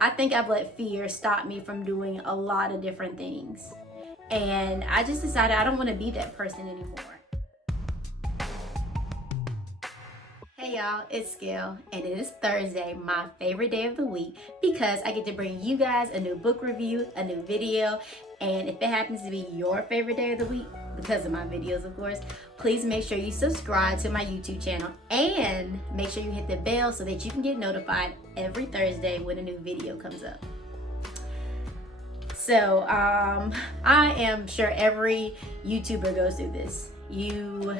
I think I've let fear stop me from doing a lot of different things. And I just decided I don't want to be that person anymore. Hey y'all, it's Gail, and it is Thursday, my favorite day of the week, because I get to bring you guys a new book review, a new video, and if it happens to be your favorite day of the week, because of my videos of course, please make sure you subscribe to my YouTube channel and make sure you hit the bell so that you can get notified every Thursday when a new video comes up. So, I am sure every YouTuber goes through this. You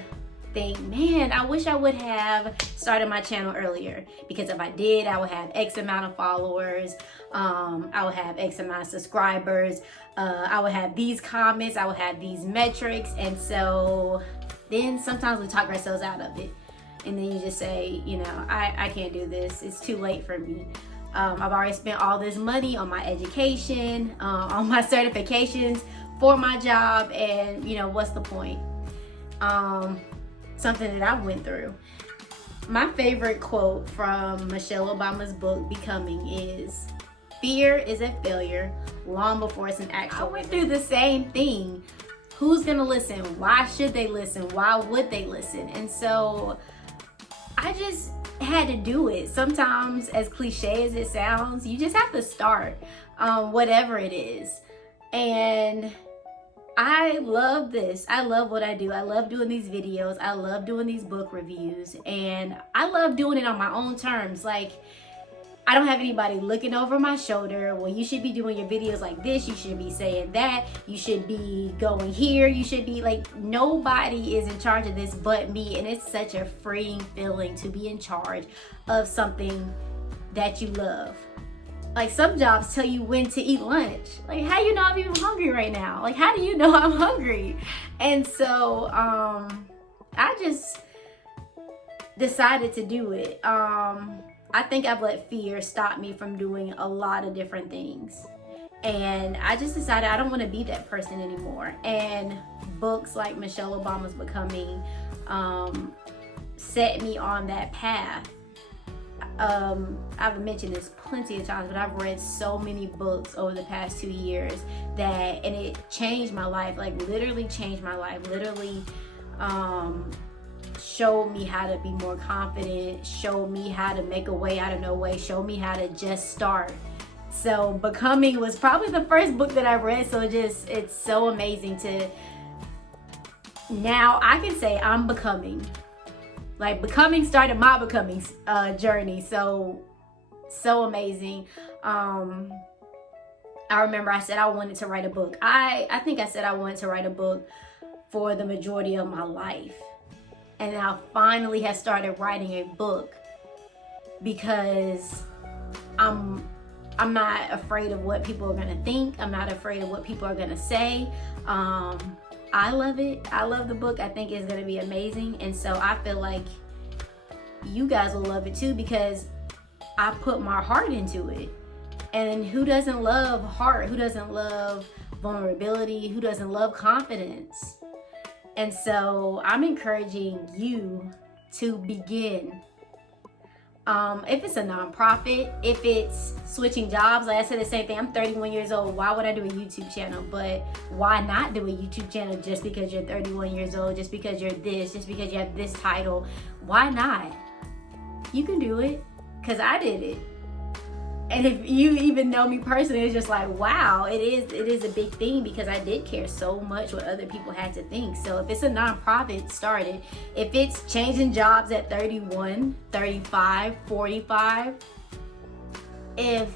think, man, I wish I would have started my channel earlier, because if I did, I would have X amount of followers, I would have X amount of subscribers, I would have these comments, I would have these metrics. And so then sometimes we talk ourselves out of it, and then you just say, you know, I can't do this, it's too late for me. I've already spent all this money on my education, on my certifications for my job, and you know, what's the point? Something that I went through. My favorite quote from Michelle Obama's book, Becoming, is, "Fear is a failure long before it's an actual." I went through the same thing. Who's gonna listen? Why should they listen? Why would they listen? And so I just had to do it. Sometimes, as cliche as it sounds, you just have to start, whatever it is. And I love this. I love what I do. I love doing these videos. I love doing these book reviews. And I love doing it on my own terms. Like, I don't have anybody looking over my shoulder. Well, you should be doing your videos like this. You should be saying that. You should be going here. You should be like, nobody is in charge of this but me. And it's such a freeing feeling to be in charge of something that you love. Like, some jobs tell you when to eat lunch. Like, how do you know I'm even hungry right now? Like, how do you know I'm hungry? And so I just decided to do it. I think I've let fear stop me from doing a lot of different things. And I just decided I don't want to be that person anymore. And books like Michelle Obama's Becoming set me on that path. I've mentioned this plenty of times, but I've read so many books over the past 2 years and it changed my life, like literally changed my life, literally showed me how to be more confident, showed me how to make a way out of no way, showed me how to just start. So Becoming was probably the first book that I read, so it's so amazing to, now I can say I'm becoming. Like, Becoming started my becoming journey. So amazing. I remember I said I wanted to write a book. I think I said I wanted to write a book for the majority of my life. And I finally have started writing a book because I'm not afraid of what people are gonna think. I'm not afraid of what people are gonna say. I love it. I love the book. I think it's going to be amazing. And so I feel like you guys will love it too, because I put my heart into it. And who doesn't love heart? Who doesn't love vulnerability? Who doesn't love confidence? And so I'm encouraging you to begin. If it's a nonprofit, if it's switching jobs, like I said the same thing. I'm 31 years old. Why would I do a YouTube channel? But why not do a YouTube channel just because you're 31 years old, just because you're this, just because you have this title? Why not? You can do it, because I did it. And if you even know me personally, it's just like, wow, it is a big thing, because I did care so much what other people had to think. So if it's a nonprofit, start it. If it's changing jobs at 31, 35, 45, if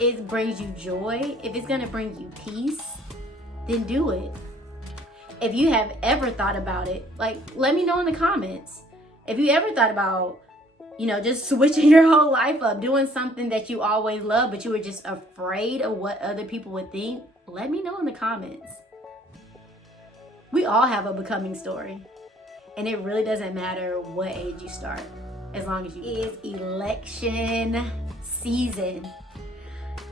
it brings you joy, if it's gonna bring you peace, then do it. If you have ever thought about it, like, let me know in the comments. If you ever thought about, you know, just switching your whole life up, doing something that you always love, but you were just afraid of what other people would think, let me know in the comments. We all have a becoming story, and it really doesn't matter what age you start, as long as you. It is election season.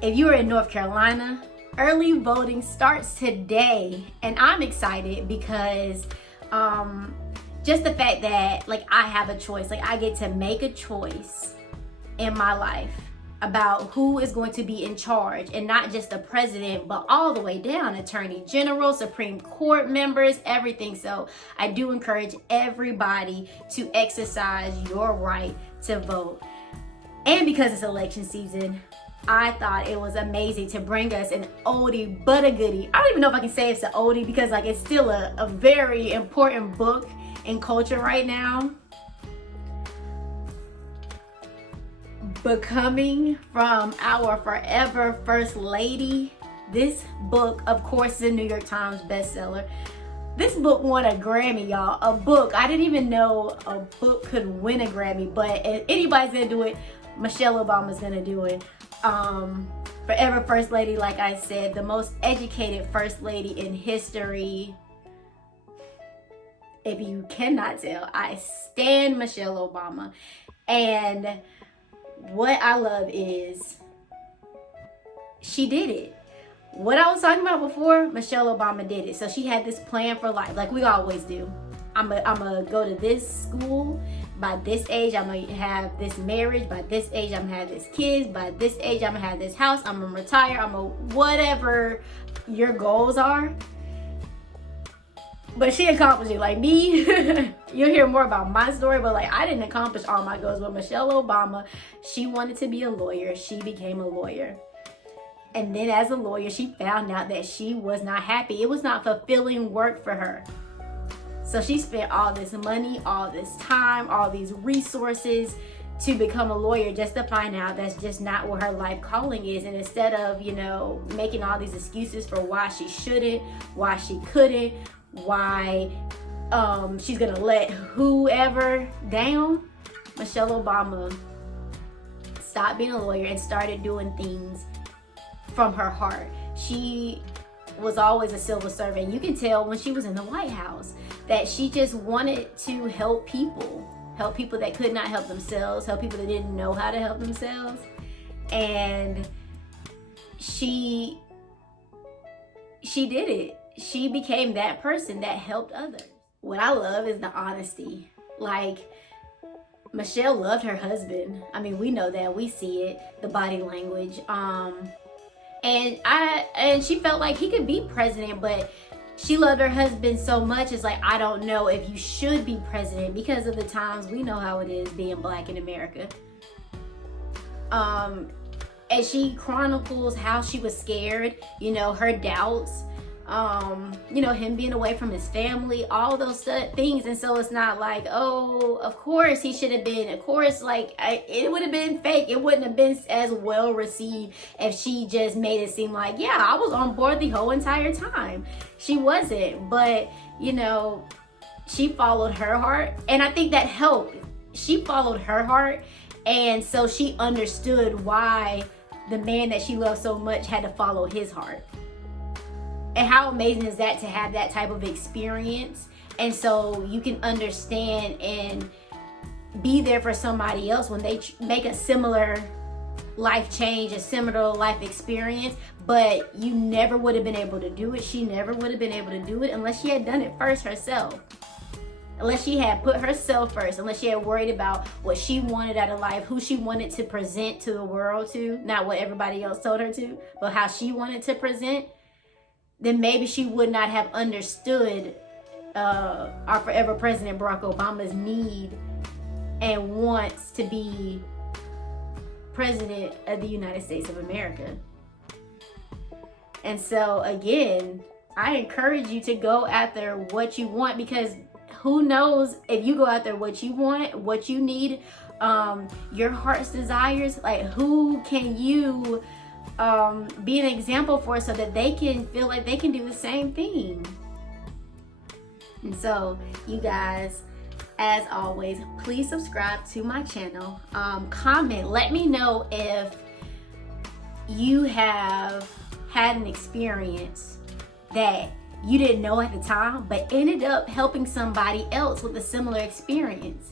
If you are in North Carolina, early voting starts today, and I'm excited because just the fact that, like, I have a choice, like, I get to make a choice in my life about who is going to be in charge, and not just the president, but all the way down, attorney general, Supreme Court members, everything. So I do encourage everybody to exercise your right to vote. And because it's election season, I thought it was amazing to bring us an oldie but a goodie. I don't even know if I can say it's an oldie, because like it's still a very important book in culture right now. Becoming, from our forever First Lady. This book, of course, is a New York Times bestseller. This book won a Grammy, y'all. A book. I didn't even know a book could win a Grammy, but if anybody's gonna do it, Michelle Obama's gonna do it. Forever First Lady, like I said, the most educated First Lady in history. If you cannot tell, I stan Michelle Obama. And what I love is she did it. What I was talking about before, Michelle Obama did it. So she had this plan for life, like we always do. I'm gonna go to this school. By this age, I'm gonna have this marriage. By this age, I'm gonna have this kids. By this age, I'm gonna have this house. I'm gonna retire. Whatever your goals are. But she accomplished it. Like me, you'll hear more about my story, but like I didn't accomplish all my goals. But Michelle Obama, she wanted to be a lawyer. She became a lawyer. And then as a lawyer, she found out that she was not happy. It was not fulfilling work for her. So she spent all this money, all this time, all these resources to become a lawyer, just to find out that's just not what her life calling is. And instead of, making all these excuses for why she shouldn't, why she couldn't, why she's gonna let whoever down, Michelle Obama stopped being a lawyer and started doing things from her heart. She was always a civil servant. You can tell when she was in the White House that she just wanted to help people that could not help themselves, help people that didn't know how to help themselves. And she did it. She became that person that helped others. What I love is the honesty. Like, Michelle loved her husband. I mean, we know that. We see it, the body language. And she felt like he could be president, but she loved her husband so much. It's like, I don't know if you should be president, because of the times we know how it is being Black in America. And she chronicles how she was scared, her doubts, him being away from his family, all those things. And so it's not like, oh, of course he should have been, of course, it would have been fake. It wouldn't have been as well received if she just made it seem like, yeah, I was on board the whole entire time. She wasn't, but she followed her heart, and I think that helped. She followed her heart, and so she understood why the man that she loved so much had to follow his heart. And how amazing is that, to have that type of experience? And so you can understand and be there for somebody else when they make a similar life change, a similar life experience, but you never would have been able to do it. She never would have been able to do it unless she had done it first herself. Unless she had put herself first, unless she had worried about what she wanted out of life, who she wanted to present to the world to, not what everybody else told her to, but how she wanted to present, then maybe she would not have understood our forever President Barack Obama's need and wants to be President of the United States of America. And so again, I encourage you to go after what you want, because who knows if you go after what you want, what you need, your heart's desires, like who can you be an example for, so that they can feel like they can do the same thing. And so you guys, as always, please subscribe to my channel. Comment, let me know if you have had an experience that you didn't know at the time, but ended up helping somebody else with a similar experience.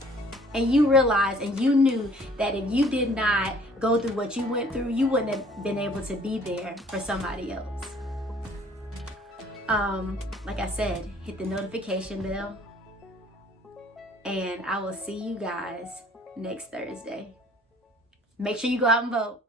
And you realized and you knew that if you did not go through what you went through, you wouldn't have been able to be there for somebody else. Like I said, hit the notification bell, and I will see you guys next Thursday. Make sure you go out and vote.